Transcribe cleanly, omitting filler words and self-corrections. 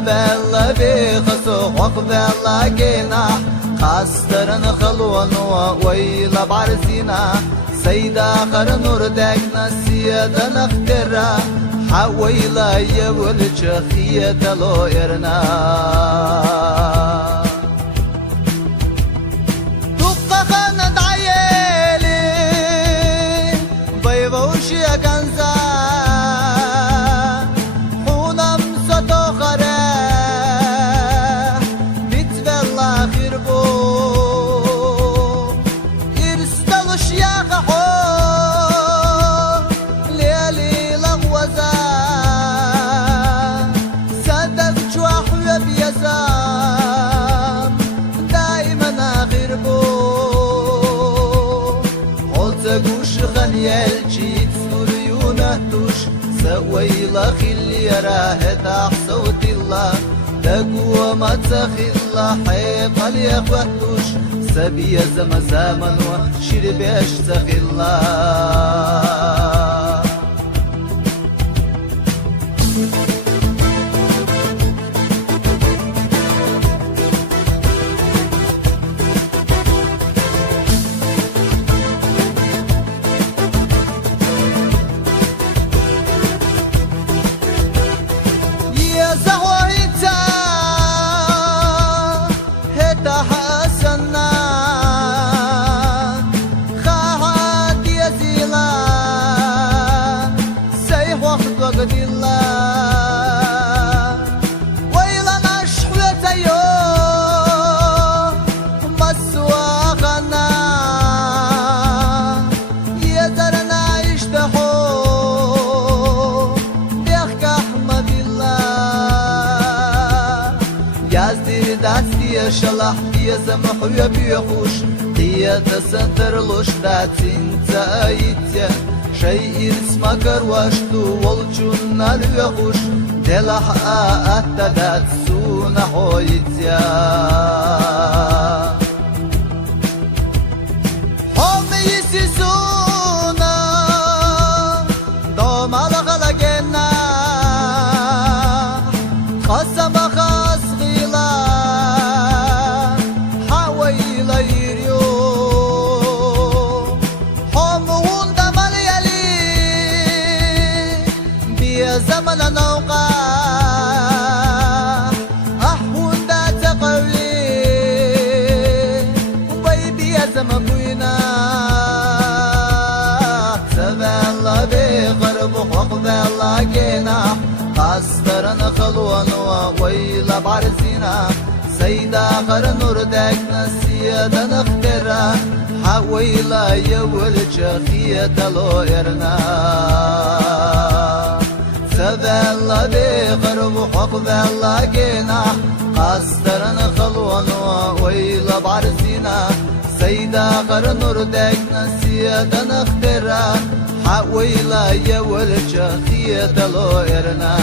بلا بيخسو وقبلا جينا خاسترن خلون ويلا بعرسينا سيدا خر نور دقنا سيدا نخترا حويلا يولد شخية لو إرنا تبقى خاند عيالي بيبوش يا كنزا حونم ستو خرا بتبلا خربو إرستلوش يا خحو يلجي تسوريونه توش سوي لخي اللي راه تحصوت الله تقوى ما تسخي الله حيق اليخوتوش سبي زمن وشربيش تسخي الله دستي شلح في سمح ويبيخوش هي تسنتر لشتات انتايتيا شيء اسمك روشتو والجن الوخوش دلح اتدات سونا حويتيا هم يسيسونا دوم على خلقنا قسم زمن نوقع أحون ذات قولي وبيبي يا زمكوينا سبع الله بقرب وقب الله جينا قصدرنا خلوان ويلا بعرسينا سيدا خر نور دقنا سيدا نخترا حويلا يولد شخية لو إرنا سبلا بقرب وحقب الله جينا قصدرنا خلوان ويلا بعرسينا سيدا خر نور دقنا سيدا نخترا حويلا يولد شخية لو إرنا